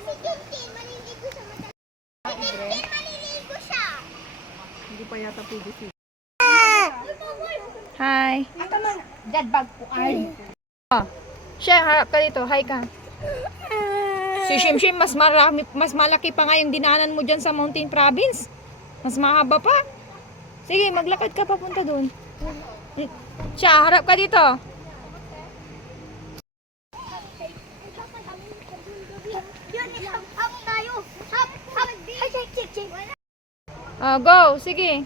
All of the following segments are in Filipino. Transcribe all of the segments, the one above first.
si Tintin, maliligo siya. Si Tintin, maliligo siya. Hindi pa yata pwede siya. Hi. Dad, bag ko ay. Siya, harap ka dito. Hi ka. Si Shimshim, mas malaki pa nga yung dinaanan mo dyan sa Mountain Province. Mas mahaba pa. Sige, maglakad ka papunta doon. Siya, harap ka dito. Yun, hap tayo. Hap. Ay, check. Go, sige.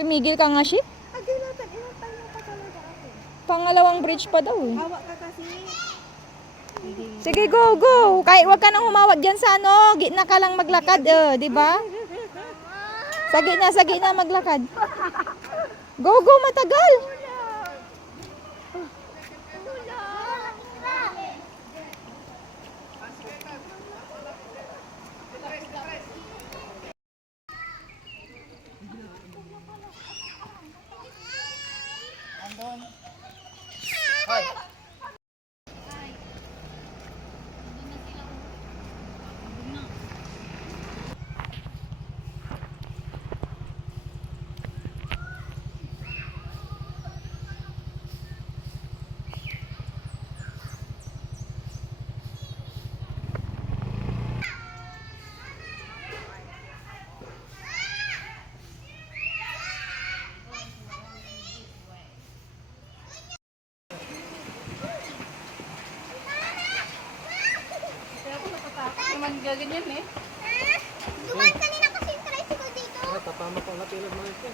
Tumigil ka nga, Ship. Pangalawang bridge pa daw eh. Hawak ka kasi. Sige, go. Kahit wag ka nang humawak dyan sa ano, gitna ka lang maglakad, di ba? Sa gitna maglakad. Go, matagal. Naman gaganyan eh. Dumaan kanina kasi yung tricycle dito. Tatama ko na pilad mo ito.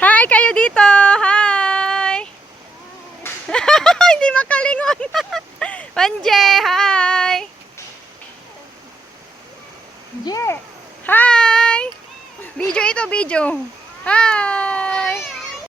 Hi kayo dito. Hi. Hindi makalingon. Manje, hi. Je! Hi. Video ito, video. Hi.